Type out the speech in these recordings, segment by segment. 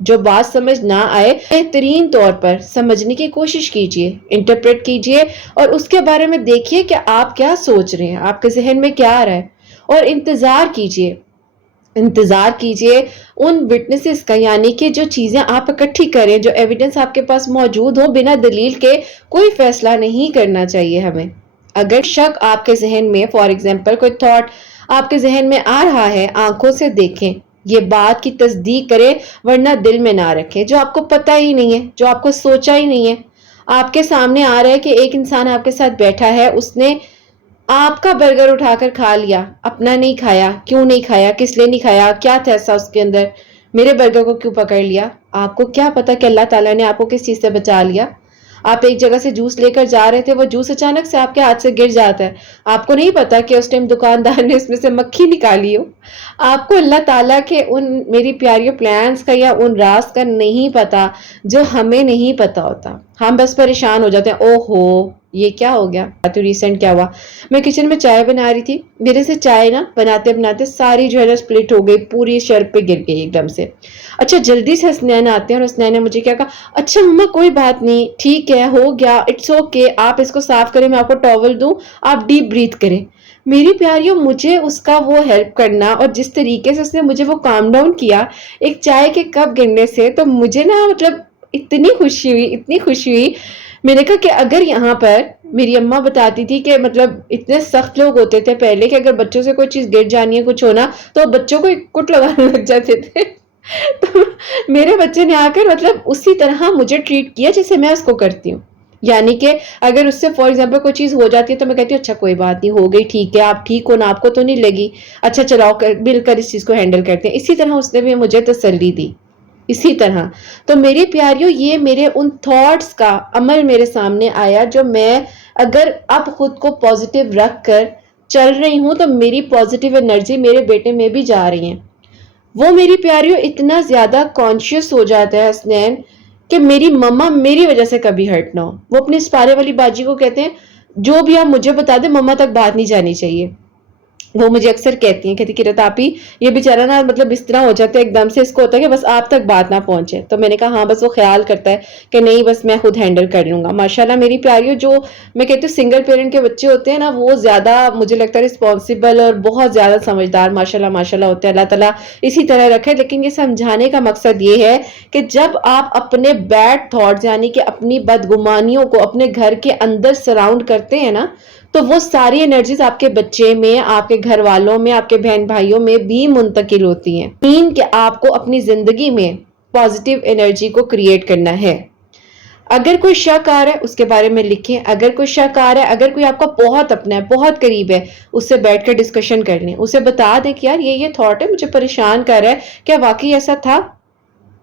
جو بات سمجھ نہ آئے بہترین طور پر سمجھنے کی کوشش کیجئے، انٹرپریٹ کیجئے اور اس کے بارے میں دیکھیے کہ آپ کیا سوچ رہے ہیں، آپ کے ذہن میں کیا آ رہا ہے، اور انتظار کیجئے ان وٹنسز کا، یعنی کہ جو چیزیں آپ اکٹھی کریں، جو ایویڈنس آپ کے پاس موجود ہو، بنا دلیل کے کوئی فیصلہ نہیں کرنا چاہیے ہمیں۔ اگر شک آپ کے ذہن میں، فار ایگزامپل کوئی تھاٹ آپ کے ذہن میں آ رہا ہے، آنکھوں سے دیکھیں، یہ بات کی تصدیق کریں، ورنہ دل میں نہ رکھیں۔ جو آپ کو پتہ ہی نہیں ہے، جو آپ کو سوچا ہی نہیں ہے، آپ کے سامنے آ رہا ہے کہ ایک انسان آپ کے ساتھ بیٹھا ہے، اس نے آپ کا برگر اٹھا کر کھا لیا، اپنا نہیں کھایا، کیوں نہیں کھایا، کس لیے نہیں کھایا، کیا تھا ایسا اس کے اندر، میرے برگر کو کیوں پکڑ لیا؟ آپ کو کیا پتا کہ اللہ تعالیٰ نے آپ کو کس چیز سے بچا لیا؟ آپ ایک جگہ سے جوس لے کر جا رہے تھے، وہ جوس اچانک سے آپ کے ہاتھ سے گر جاتا ہے، آپ کو نہیں پتا کہ اس ٹائم دکاندار نے اس میں سے مکھی نکالی ہو۔ آپ کو اللہ تعالیٰ کے ان میری پیاریوں پلانس کا یا ان راز کا نہیں پتا جو ہمیں نہیں پتا ہوتا۔ ہم بس پریشان ہو جاتے ہیں، او ہو یہ کیا ہو گیا، تو ریسنٹ کیا ہوا، میں کچن میں چائے بنا رہی تھی، میرے سے چائے نا بناتے بناتے ساری جو ہے نا سپلٹ ہو گئی، پوری شرب پہ گر گئی ایک دم سے۔ اچھا جلدی سے حسنین آتے ہیں اور حسنین نے مجھے کیا کہا، اچھا مما کوئی بات نہیں، ٹھیک ہے، ہو گیا، اٹس اوکے، آپ اس کو صاف کریں، میں آپ کو ٹاول دوں، آپ ڈیپ بریتھ کریں۔ میری پیاریوں، مجھے اس کا وہ ہیلپ کرنا اور جس طریقے سے اس نے مجھے وہ کام ڈاؤن کیا ایک چائے کے کپ گرنے سے، تو مجھے نا مطلب اتنی خوشی ہوئی۔ میں نے کہا کہ اگر یہاں پر میری اماں بتاتی تھی کہ مطلب اتنے سخت لوگ ہوتے تھے پہلے کہ اگر بچوں سے کوئی چیز گر جانی ہے، کچھ ہونا، تو بچوں کو ایک کٹ لگانے لگ جاتے تھے۔ تو میرے بچے نے آ کر مطلب اسی طرح مجھے ٹریٹ کیا جیسے میں اس کو کرتی ہوں، یعنی کہ اگر اس سے فار ایگزامپل کوئی چیز ہو جاتی ہے تو میں کہتی ہوں اچھا کوئی بات نہیں، ہو گئی، ٹھیک ہے، آپ ٹھیک ہو نا، آپ کو تو نہیں لگی، اچھا چلاؤ مل کر اس چیز کو ہینڈل کرتے ہیں۔ اسی طرح اس نے بھی مجھے تسلی دی، اسی طرح۔ تو میری پیاریوں، یہ میرے ان تھاٹس کا عمل میرے سامنے آیا، جو میں اگر اب خود کو پازیٹیو رکھ کر چل رہی ہوں تو میری پازیٹیو انرجی میرے بیٹے میں بھی جا رہی ہیں۔ وہ میری پیاریوں اتنا زیادہ کانشیس ہو جاتا ہے حسنین کہ میری مما میری وجہ سے کبھی ہرٹ نہ ہو۔ وہ اپنی سپارے والی باجی کو کہتے ہیں جو بھی آپ مجھے بتا دیں مما تک بات نہیں جانی چاہیے۔ وہ مجھے اکثر کہتی ہیں، کہتی کہ آپ ہی یہ بیچارہ نا مطلب اس طرح ہو جاتا ہے، ایک دم سے اس کو ہوتا ہے کہ بس آپ تک بات نہ پہنچے۔ تو میں نے کہا ہاں بس وہ خیال کرتا ہے کہ نہیں بس میں خود ہینڈل کر لوں گا۔ ماشاءاللہ میری پیاریوں، جو میں کہتی ہوں سنگل پیرنٹ کے بچے ہوتے ہیں نا، وہ زیادہ مجھے لگتا ہے رسپانسیبل اور بہت زیادہ سمجھدار ماشاءاللہ ماشاءاللہ ہوتے ہیں۔ اللہ تعالیٰ اسی طرح رکھے۔ لیکن یہ سمجھانے کا مقصد یہ ہے کہ جب آپ اپنے بیڈ تھاٹس یعنی کہ اپنی بدگمانیوں کو اپنے گھر کے اندر سراؤنڈ کرتے ہیں نا، تو وہ ساری انرجیز آپ کے بچے میں، آپ کے گھر والوں میں، آپ کے بہن بھائیوں میں بھی منتقل ہوتی ہیں۔ کہ آپ کو اپنی زندگی میں پازیٹیو انرجی کو کریٹ کرنا ہے۔ اگر کوئی شک آ رہا ہے اس کے بارے میں لکھیں، اگر کوئی شک آ رہا ہے، اگر کوئی آپ کا بہت اپنا ہے، بہت قریب ہے، اس سے بیٹھ کر ڈسکشن کر لیں، اسے بتا دیں کہ یار یہ تھاٹ ہے مجھے پریشان کر رہا ہے، کیا واقعی ایسا تھا؟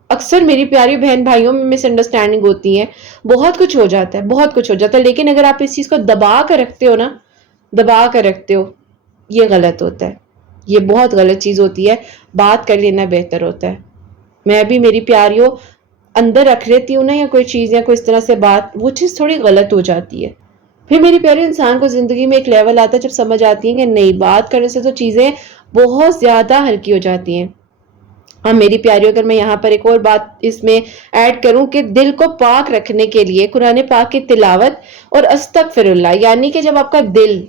اکثر میری پیاری بہن بھائیوں میں مس انڈرسٹینڈنگ ہوتی ہے، بہت کچھ ہو جاتا ہے، بہت کچھ ہو جاتا ہے، لیکن اگر آپ اس چیز کو دبا کر رکھتے ہو نا، دبا کر رکھتے ہو، یہ غلط ہوتا ہے، یہ بہت غلط چیز ہوتی ہے۔ بات کر لینا بہتر ہوتا ہے۔ میں بھی میری پیاریوں اندر رکھ لیتی ہوں نا، یا کوئی چیز یا کوئی اس طرح سے بات، وہ چیز تھوڑی غلط ہو جاتی ہے۔ پھر میری پیاری انسان کو زندگی میں ایک لیول آتا ہے جب سمجھ آتی ہے کہ نہیں، بات کرنے سے تو چیزیں بہت زیادہ ہلکی ہو جاتی ہیں۔ ہاں میری پیاریوں، اگر میں یہاں پر ایک اور بات اس میں ایڈ کروں کہ دل کو پاک رکھنے کے لیے قرآن پاک کی تلاوت اور استغفر اللہ، یعنی کہ جب آپ کا دل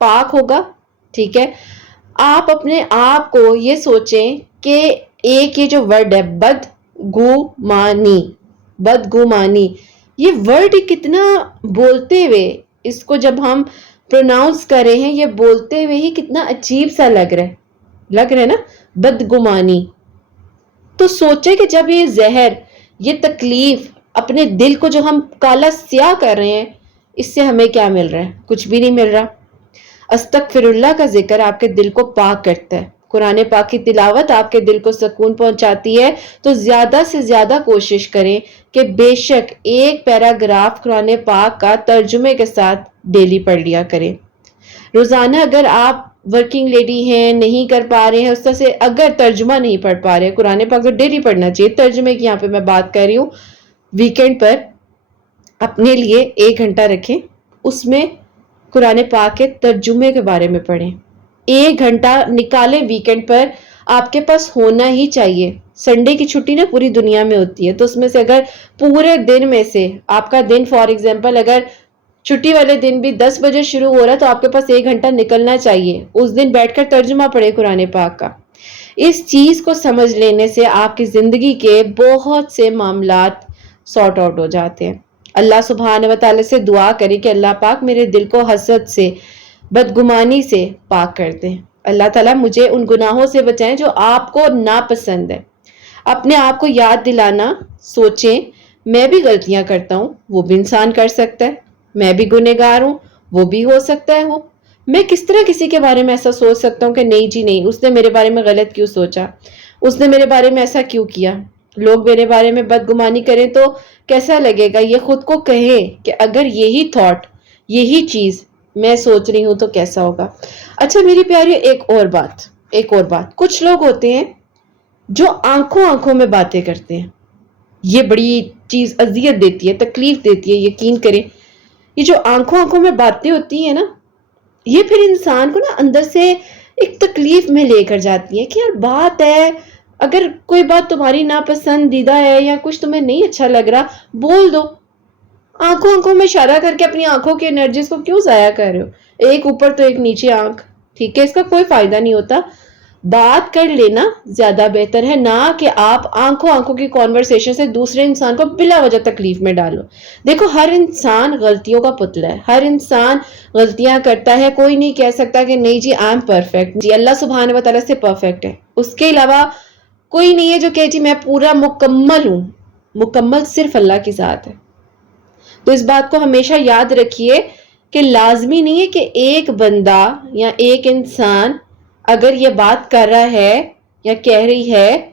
پاک ہوگا، ٹھیک ہے، آپ اپنے آپ کو یہ سوچیں کہ ایک یہ جو ورڈ ہے بدگمانی، یہ ورڈ کتنا بولتے ہوئے، اس کو جب ہم پروناؤنس کر رہے ہیں، یہ بولتے ہوئے ہی کتنا عجیب سا لگ رہا ہے نا، بدگمانی۔ تو سوچے کہ جب یہ زہر، یہ تکلیف اپنے دل کو جو ہم کالا سیاہ کر رہے ہیں، اس سے ہمیں کیا مل رہا ہے؟ کچھ بھی نہیں مل رہا۔ استغفر اللہ کا ذکر آپ کے دل کو پاک کرتا ہے، قرآن پاک کی تلاوت آپ کے دل کو سکون پہنچاتی ہے۔ تو زیادہ سے زیادہ کوشش کریں کہ بے شک ایک پیراگراف قرآن پاک کا ترجمے کے ساتھ ڈیلی پڑھ لیا کریں۔ روزانہ اگر آپ ورکنگ لیڈی ہیں، نہیں کر پا رہے ہیں اس طرح سے، اگر ترجمہ نہیں پڑھ پا رہے، قرآن پاک تو ڈیلی پڑھنا چاہیے۔ ترجمے کی یہاں پہ میں بات کر رہی ہوں، ویکینڈ پر اپنے لیے 1 گھنٹہ رکھیں، اس میں قرآن پاک کے ترجمے کے بارے میں پڑھیں۔ 1 گھنٹہ نکالیں ویکینڈ پر آپ کے پاس ہونا ہی چاہیے. سنڈے کی چھٹی نا پوری دنیا میں ہوتی ہے، تو اس میں سے اگر پورے دن میں سے آپ کا دن فار ایگزامپل اگر چھٹی والے دن بھی 10 بجے شروع ہو رہا ہے تو آپ کے پاس 1 گھنٹہ نکلنا چاہیے. اس دن بیٹھ کر ترجمہ پڑھے قرآن پاک کا. اس چیز کو سمجھ لینے سے آپ کی زندگی کے بہت سے معاملات سارٹ آؤٹ ہو جاتے ہیں. اللہ سبحانہ و تعالی سے دعا کریں کہ اللہ پاک میرے دل کو حسد سے، بدگمانی سے پاک کر دیں. اللہ تعالیٰ مجھے ان گناہوں سے بچائیں جو آپ کو ناپسند ہے. اپنے آپ کو یاد دلانا، سوچیں میں بھی غلطیاں کرتا ہوں، وہ بھی انسان کر سکتا ہے. میں بھی گنہگار ہوں، وہ بھی ہو سکتا ہے ہو. میں کس طرح کسی کے بارے میں ایسا سوچ سکتا ہوں کہ نہیں جی نہیں، اس نے میرے بارے میں غلط کیوں سوچا، اس نے میرے بارے میں ایسا کیوں کیا. لوگ میرے بارے میں بدگمانی کریں تو کیسا لگے گا، یہ خود کو کہے کہ اگر یہی تھاٹ، یہی چیز میں سوچ رہی ہوں تو کیسا ہوگا. اچھا میری پیاری، ایک اور بات، کچھ لوگ ہوتے ہیں جو آنکھوں میں باتیں کرتے ہیں. یہ بڑی چیز اذیت دیتی ہے، تکلیف دیتی ہے. یقین کریں یہ جو آنکھوں میں باتیں ہوتی ہیں نا، یہ پھر انسان کو نا اندر سے ایک تکلیف میں لے کر جاتی ہے کہ یار بات ہے، اگر کوئی بات تمہاری ناپسندیدہ ہے یا کچھ تمہیں نہیں اچھا لگ رہا، بول دو. آنکھوں میں اشارہ کر کے اپنی آنکھوں کی انرجیز کو کیوں ضائع کر رہے ہو؟ ایک اوپر تو ایک نیچے آنکھ، ٹھیک ہے، اس کا کوئی فائدہ نہیں ہوتا. بات کر لینا زیادہ بہتر ہے، نہ کہ آپ آنکھوں کی کانورسیشن سے دوسرے انسان کو بلا وجہ تکلیف میں ڈالو. دیکھو ہر انسان غلطیوں کا پتلا ہے، ہر انسان غلطیاں کرتا ہے. کوئی نہیں کہہ سکتا کہ نہیں جی آئی ایم پرفیکٹ. جی اللہ سبحانہ و تعالیٰ سے پرفیکٹ ہے، اس کے علاوہ کوئی نہیں ہے جو کہ جی میں پورا مکمل ہوں. مکمل صرف اللہ کی ذات ہے. تو اس بات کو ہمیشہ یاد رکھیے کہ لازمی نہیں ہے کہ ایک بندہ یا ایک انسان اگر یہ بات کر رہا ہے یا کہہ رہی ہے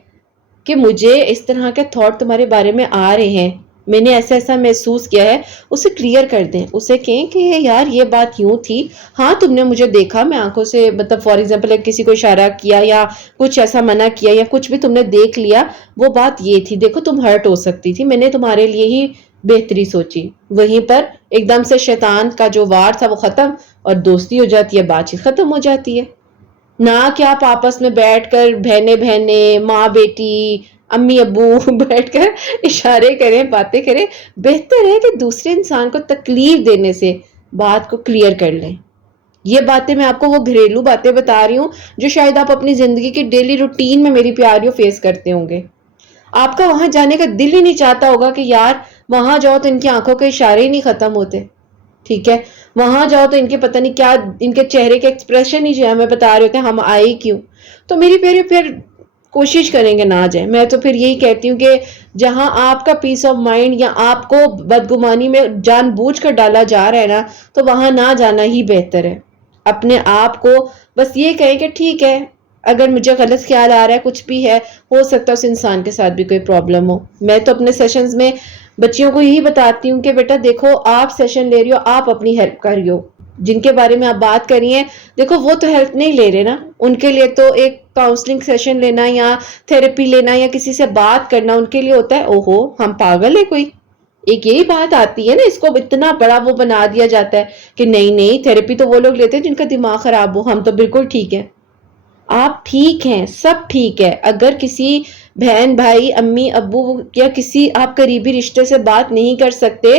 کہ مجھے اس طرح کے تھاٹ تمہارے بارے میں آ رہے ہیں، میں نے ایسا محسوس کیا ہے، اسے کلیئر کر دیں. اسے کہیں کہ یار یہ بات یوں تھی، ہاں تم نے مجھے دیکھا، میں آنکھوں سے مطلب فار ایگزامپل کسی کو اشارہ کیا یا کچھ ایسا منع کیا یا کچھ بھی تم نے دیکھ لیا، وہ بات یہ تھی، دیکھو تم ہرٹ ہو سکتی تھی، میں نے تمہارے لیے ہی بہتری سوچی. وہیں پر ایک دم سے شیطان کا جو وار تھا وہ ختم اور دوستی ہو جاتی ہے، بات چیت ختم ہو جاتی ہے. نہ کہ آپ آپس میں بیٹھ کر بہنیں ماں بیٹی امی ابو بیٹھ کر اشارے کریں، باتیں کریں. بہتر ہے کہ دوسرے انسان کو تکلیف دینے سے بات کو کلیئر کر لیں. یہ باتیں میں آپ کو وہ گھریلو باتیں بتا رہی ہوں جو شاید آپ اپنی زندگی کی ڈیلی روٹین میں میری پیاریوں فیس کرتے ہوں گے. آپ کا وہاں جانے کا دل ہی نہیں چاہتا ہوگا کہ یار وہاں جاؤ تو ان کی آنکھوں کے اشارے ہی نہیں ختم ہوتے، ٹھیک ہے، وہاں جاؤ تو ان کے پتہ نہیں کیا، ان کے چہرے کے ایکسپریشن ہی جو ہمیں بتا رہے ہوتے ہیں ہم آئے کیوں. تو میری پیاری پھر کوشش کریں گے نہ جائیں. میں تو پھر یہی کہتی ہوں کہ جہاں آپ کا پیس آف مائنڈ یا آپ کو بدگمانی میں جان بوجھ کر ڈالا جا رہا ہے نا، تو وہاں نہ جانا ہی بہتر ہے. اپنے آپ کو بس یہ کہیں کہ ٹھیک ہے، اگر مجھے غلط خیال آ رہا ہے، کچھ بھی ہے، ہو سکتا ہے اس انسان کے ساتھ بھی کوئی پرابلم ہو. میں تو اپنے سیشنز میں بچیوں کو یہی بتاتی ہوں کہ بیٹا دیکھو آپ سیشن لے رہی ہو، آپ اپنی ہیلپ کر رہی ہو. جن کے بارے میں آپ بات کر رہی ہیں، دیکھو وہ تو ہیلپ نہیں لے رہے نا، ان کے لیے تو ایک کاؤنسلنگ سیشن لینا یا تھراپی لینا یا کسی سے بات کرنا ان کے لیے ہوتا ہے اوہو ہم پاگل ہے کوئی. ایک یہی بات آتی ہے نا، اس کو اتنا بڑا وہ بنا دیا جاتا ہے کہ نہیں تھراپی تو وہ لوگ لیتے ہیں جن کا دماغ خراب ہو، ہم تو بالکل ٹھیک ہے. آپ ٹھیک ہیں، سب ٹھیک ہے. اگر کسی بہن بھائی امی ابو یا کسی آپ قریبی رشتے سے بات نہیں کر سکتے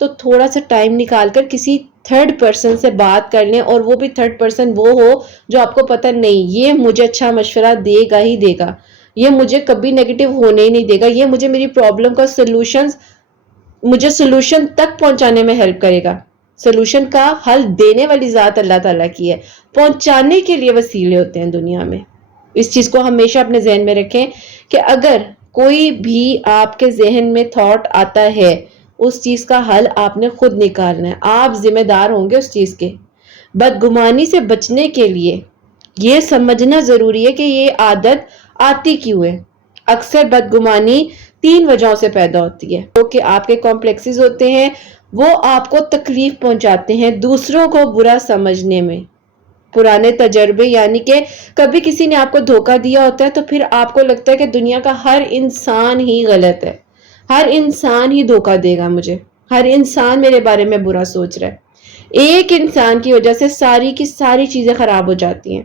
تو تھوڑا سا ٹائم نکال کر کسی تھرڈ پرسن سے بات کر لیں، اور وہ بھی تھرڈ پرسن وہ ہو جو آپ کو پتہ نہیں یہ مجھے اچھا مشورہ دے گا ہی دے گا، یہ مجھے کبھی نیگیٹو ہونے ہی نہیں دے گا، یہ مجھے میری پرابلم کا سلوشن تک پہنچانے میں ہیلپ کرے گا. سلوشن کا حل دینے والی ذات اللہ تعالیٰ کی ہے، پہنچانے کے لیے وسیلے ہوتے ہیں دنیا میں. اس چیز کو ہمیشہ اپنے ذہن میں رکھیں کہ اگر کوئی بھی آپ کے ذہن میں تھاٹ آتا ہے، اس چیز کا حل آپ نے خود نکالنا ہے، آپ ذمہ دار ہوں گے اس چیز کے. بدگمانی سے بچنے کے لیے یہ سمجھنا ضروری ہے کہ یہ عادت آتی کیوں ہے. اکثر بدگمانی 3 وجہوں سے پیدا ہوتی ہے. جو کہ آپ کے کمپلیکسز ہوتے ہیں، وہ آپ کو تکلیف پہنچاتے ہیں دوسروں کو برا سمجھنے میں. پرانے تجربے، یعنی کہ کبھی کسی نے آپ کو دھوکہ دیا ہوتا ہے تو پھر آپ کو لگتا ہے کہ دنیا کا ہر انسان ہی غلط ہے، ہر انسان ہی دھوکہ دے گا مجھے، ہر انسان میرے بارے میں برا سوچ رہا ہے. ایک انسان کی وجہ سے ساری کی ساری چیزیں خراب ہو جاتی ہیں.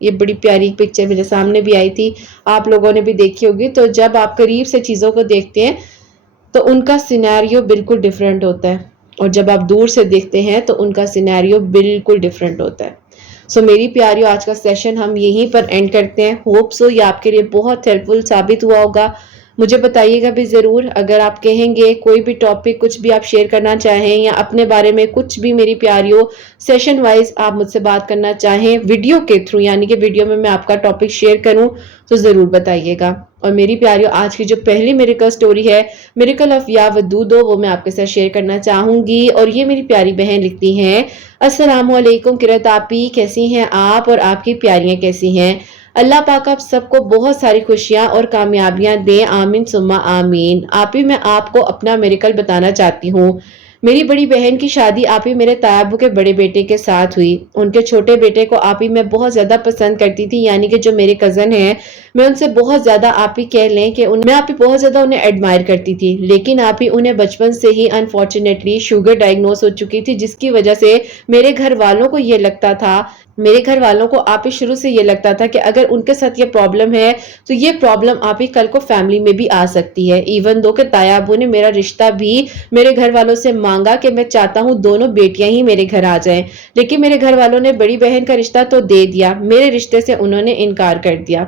یہ بڑی پیاری پکچر میرے سامنے بھی آئی تھی، آپ لوگوں نے بھی دیکھی ہوگی۔ تو جب آپ قریب سے چیزوں کو دیکھتے ہیں تو ان کا سینیریو بالکل ڈیفرنٹ ہوتا ہے، اور جب آپ دور سے دیکھتے ہیں تو ان کا سینیریو بالکل ڈیفرنٹ ہوتا ہے۔ میری پیاریو، آج کا سیشن ہم یہیں پر اینڈ کرتے ہیں۔ ہوپ سو یہ آپ کے لیے بہت ہیلپ فل ثابت ہوا ہوگا۔ مجھے بتائیے گا بھی ضرور، اگر آپ کہیں گے کوئی بھی ٹاپک کچھ بھی آپ شیئر کرنا چاہیں یا اپنے بارے میں کچھ بھی میری پیاریو سیشن وائز آپ مجھ سے بات کرنا چاہیں ویڈیو کے تھرو، یعنی کہ ویڈیو میں آپ کا ٹاپک شیئر کروں تو ضرور بتائیے گا۔ اور میری پیاریو، آج کی جو پہلی میریکل سٹوری ہے، میریکل آف یا ودودو، وہ میں آپ کے ساتھ شیئر کرنا چاہوں گی۔ اور یہ میری پیاری بہن لکھتی ہیں، السلام علیکم قرۃ آپی، کیسی ہیں آپ اور آپ کی پیاریاں کیسی ہیں؟ اللہ پاک آپ سب کو بہت ساری خوشیاں اور کامیابیاں دے، آمین ثم آمین۔ آپی، میں آپ کو اپنا میریکل بتانا چاہتی ہوں۔ میری بڑی بہن کی شادی آپی میرے تایا ابو کے بڑے بیٹے کے ساتھ ہوئی۔ ان کے چھوٹے بیٹے کو آپی میں بہت زیادہ پسند کرتی تھی، یعنی کہ جو میرے کزن ہیں، میں ان سے بہت زیادہ آپی کہہ لیں کہ میں آپی بہت زیادہ انہیں ایڈمائر کرتی تھی، لیکن آپی انہیں بچپن سے ہی انفارچونیٹلی شوگر ڈائگنوز ہو چکی تھی، جس کی وجہ سے میرے گھر والوں کو یہ لگتا تھا، میرے گھر والوں کو آپی شروع سے یہ لگتا تھا کہ اگر ان کے ساتھ یہ پرابلم ہے تو یہ پرابلم آپی کل کو فیملی میں بھی آ سکتی ہے۔ ایون دو کہ تایا ابو نے میرا رشتہ بھی میرے گھر والوں سے مانگا کہ میں چاہتا ہوں دونوں بیٹیاں ہی میرے گھر آ جائیں، لیکن میرے گھر والوں نے بڑی بہن کا رشتہ تو دے دیا، میرے رشتے سے انہوں نے انکار کر دیا۔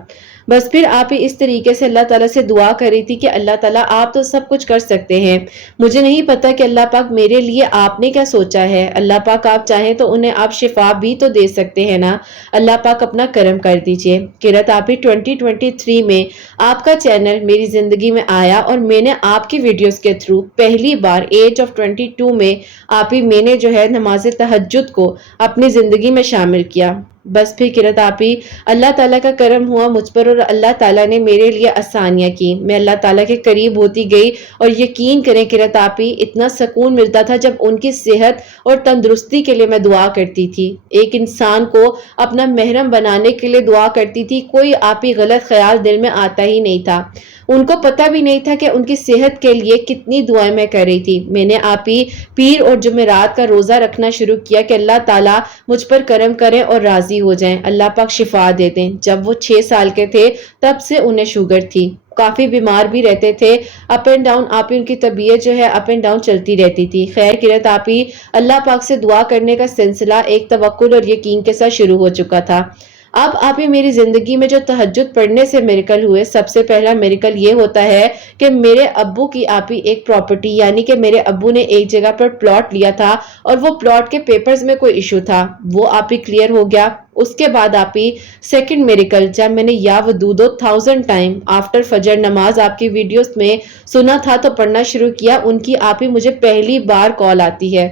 بس پھر آپ ہی اس طریقے سے اللہ تعالیٰ سے دعا کر رہی تھی کہ اللہ تعالیٰ آپ تو سب کچھ کر سکتے ہیں، مجھے نہیں پتا کہ اللہ پاک میرے لیے آپ نے کیا سوچا ہے، اللہ پاک آپ چاہیں تو انہیں آپ شفا بھی تو دے سکتے ہیں نا، اللہ پاک اپنا کرم کر دیجئے۔ قرۃ آپی 2023 میں آپ کا چینل میری زندگی میں آیا اور میں نے آپ کی ویڈیوز کے تھرو پہلی بار ایج آف 22 میں آپ ہی میں نے جو ہے نماز تہجد کو اپنی زندگی میں شامل کیا۔ بس پھر قرۃ آپی اللہ تعالیٰ کا کرم ہوا مجھ پر اور اللہ تعالیٰ نے میرے لیے آسانیاں کی، میں اللہ تعالیٰ کے قریب ہوتی گئی، اور یقین کریں قرۃ آپی اتنا سکون ملتا تھا جب ان کی صحت اور تندرستی کے لیے میں دعا کرتی تھی، ایک انسان کو اپنا محرم بنانے کے لیے دعا کرتی تھی، کوئی آپی غلط خیال دل میں آتا ہی نہیں تھا، ان کو پتہ بھی نہیں تھا کہ ان کی صحت کے لیے کتنی دعائیں میں کر رہی تھی۔ میں نے آپی پیر اور جمعرات کا روزہ رکھنا شروع کیا کہ اللہ تعالیٰ مجھ پر کرم کریں اور راضی ہو جائیں، اللہ پاک شفا دے دیں۔ جب وہ 6 سال کے تھے تب سے انہیں شوگر تھی، کافی بیمار بھی رہتے تھے، اپ اینڈ ڈاؤن، آپی ان کی طبیعت جو ہے اپ اینڈ ڈاؤن چلتی رہتی تھی۔ خیر قرۃ آپی، اللہ پاک سے دعا کرنے کا سلسلہ ایک توکل اور یقین کے ساتھ شروع ہو چکا تھا۔ اب آپی میری زندگی میں جو تہجد پڑھنے سے میریکل ہوئے، سب سے پہلا میریکل یہ ہوتا ہے کہ میرے ابو کی آپی ایک پراپرٹی، یعنی کہ میرے ابو نے ایک جگہ پر پلاٹ لیا تھا اور وہ پلاٹ کے پیپرز میں کوئی ایشو تھا، وہ آپی کلیئر ہو گیا۔ اس کے بعد آپی سیکنڈ میریکل، جب میں نے یا ودودو 1000 ٹائم آفٹر فجر نماز آپ کی ویڈیوز میں سنا تھا تو پڑھنا شروع کیا، ان کی آپی مجھے پہلی بار کال آتی ہے،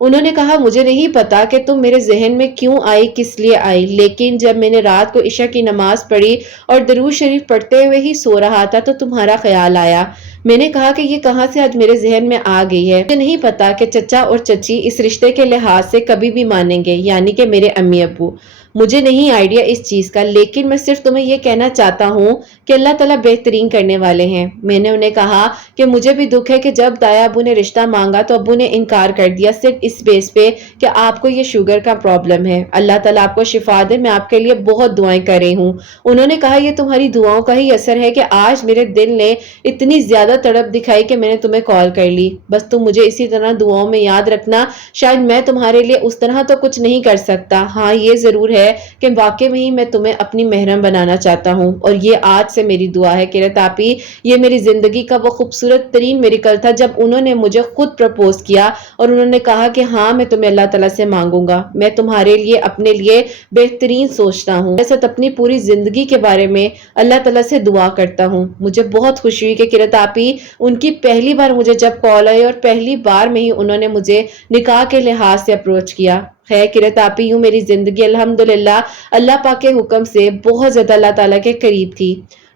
انہوں نے کہا مجھے نہیں پتا کہ تم میرے ذہن میں کیوں آئی، کس لیے آئی، لیکن جب میں نے رات کو عشاء کی نماز پڑھی اور درود شریف پڑھتے ہوئے ہی سو رہا تھا تو تمہارا خیال آیا۔ میں نے کہا کہ یہ کہاں سے آج میرے ذہن میں آ گئی ہے، مجھے نہیں پتا کہ چچا اور چچی اس رشتے کے لحاظ سے کبھی بھی مانیں گے، یعنی کہ میرے امی ابو، مجھے نہیں آئیڈیا اس چیز کا، لیکن میں صرف تمہیں یہ کہنا چاہتا ہوں کہ اللہ تعالیٰ بہترین کرنے والے ہیں۔ میں نے انہیں کہا کہ مجھے بھی دکھ ہے کہ جب دایا ابو نے رشتہ مانگا تو ابو نے انکار کر دیا، صرف اس بیس پہ کہ آپ کو یہ شوگر کا پرابلم ہے، اللہ تعالیٰ آپ کو شفا دے، میں آپ کے لیے بہت دعائیں کر رہی ہوں۔ انہوں نے کہا یہ تمہاری دعاؤں کا ہی اثر ہے کہ آج میرے دل نے اتنی زیادہ تڑپ دکھائی کہ میں نے تمہیں کال کر لی، بس تم مجھے اسی طرح دعاؤں میں یاد رکھنا، شاید میں تمہارے لیے اس طرح تو کچھ نہیں کر سکتا، ہاں یہ ضرور ہے کہ واقعی میں ہی میں تمہیں اپنی محرم بنانا چاہتا ہوں، اور یہ آج سے میری دعا ہے قرۃ آپی، یہ میری زندگی کا وہ خوبصورت ترین میریکل تھا جب انہوں نے مجھے خود پرپوز کیا اور انہوں نے کہا کہ ہاں میں تمہیں اللہ تعالیٰ سے مانگوں گا، میں تمہارے لیے اپنے لیے بہترین سوچتا ہوں، ایسا اپنی پوری زندگی کے بارے میں اللہ تعالیٰ سے دعا کرتا ہوں۔ مجھے بہت خوشی ہوئی کہ قرۃ آپی ان کی پہلی بار مجھے جب کال آئی اور پہلی بار میں ہی انہوں نے مجھے نکاح کے لحاظ سے اپروچ کیا۔ خیر قرۃ آپی، یوں میری زندگی الحمدللہ اللہ پاک کے حکم سے بہت زیادہ اللہ تعالیٰ کے قریب تھی۔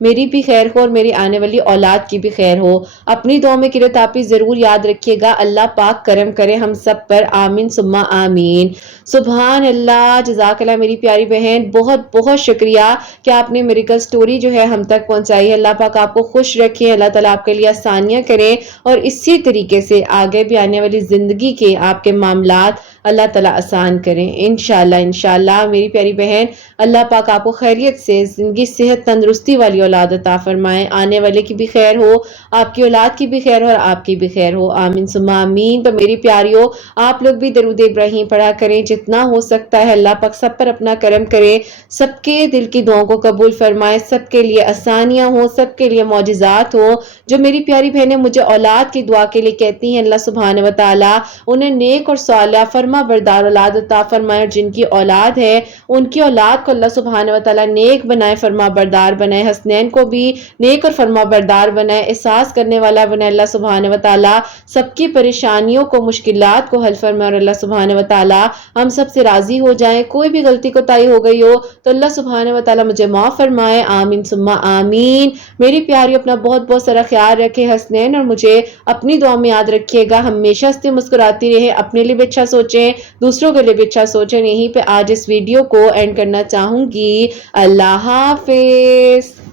میری بھی خیر ہو اور میری آنے والی اولاد کی بھی خیر ہو۔ اپنی دعا میں قرۃ آپ ضرور یاد رکھیے گا۔ اللہ پاک کرم کرے ہم سب پر، آمین ثم آمین۔ سبحان اللہ، جزاک اللہ میری پیاری بہن، بہت بہت شکریہ کہ آپ نے میریکل سٹوری جو ہے ہم تک پہنچائی۔ اللہ پاک آپ کو خوش رکھے، اللہ تعالیٰ آپ کے لیے آسانیاں کریں اور اسی طریقے سے آگے بھی آنے والی زندگی کے آپ کے معاملات اللہ تعالیٰ آسان کریں انشاءاللہ انشاءاللہ میری پیاری بہن۔ اللہ پاک آپ کو خیریت سے زندگی، صحت، تندرستی والی اولاد عطا فرمائے، آنے والے کی بھی خیر ہو، آپ کی اولاد کی بھی خیر ہو اور آپ کی بھی خیر ہو، آمین ثم آمین۔ تو میری پیاریوں، آپ لوگ بھی درود ابراہیم پڑھا کریں جتنا ہو سکتا ہے۔ اللہ پاک سب پر اپنا کرم کرے، سب کے دل کی دعاؤں کو قبول فرمائے، سب کے لیے آسانیاں ہوں، سب کے لیے معجزات ہوں۔ جو میری پیاری بہنیں مجھے اولاد کی دعا کے لیے کہتی ہیں، اللہ سبحانہ و تعالیٰ انہیں نیک اور صالحہ فرما بردار اولاد عطا فرمائے، اور جن کی اولاد ہے ان کی اولاد کو اللہ سبحانہ و تعالیٰ نیک بنائے، فرما بردار بنائے، حسنین کو بھی نیک اور فرما بردار بنائے، احساس کرنے والا بنائے اللہ سبحانہ و تعالیٰ، سب کی پریشانیوں کو، مشکلات کو حل فرمائے، اور اللہ سبحانہ و تعالیٰ ہم سب سے راضی ہو جائیں۔ کوئی بھی غلطی کوتاہی ہو گئی ہو تو اللہ سبحانہ و تعالیٰ مجھے معاف فرمائے، آمین ثم آمین۔ میری پیاری اپنا بہت بہت سارا خیال رکھے حسنین، اور مجھے اپنی دعا میں یاد رکھیے گا، ہمیشہ ہنستے مسکراتی رہے، اپنے لیے بھی اچھا سوچیں، دوسروں کے لیے بھی اچھا سوچیں۔ یہیں پہ آج اس ویڈیو کو اینڈ کرنا چاہوں گی۔ اللہ حافظ۔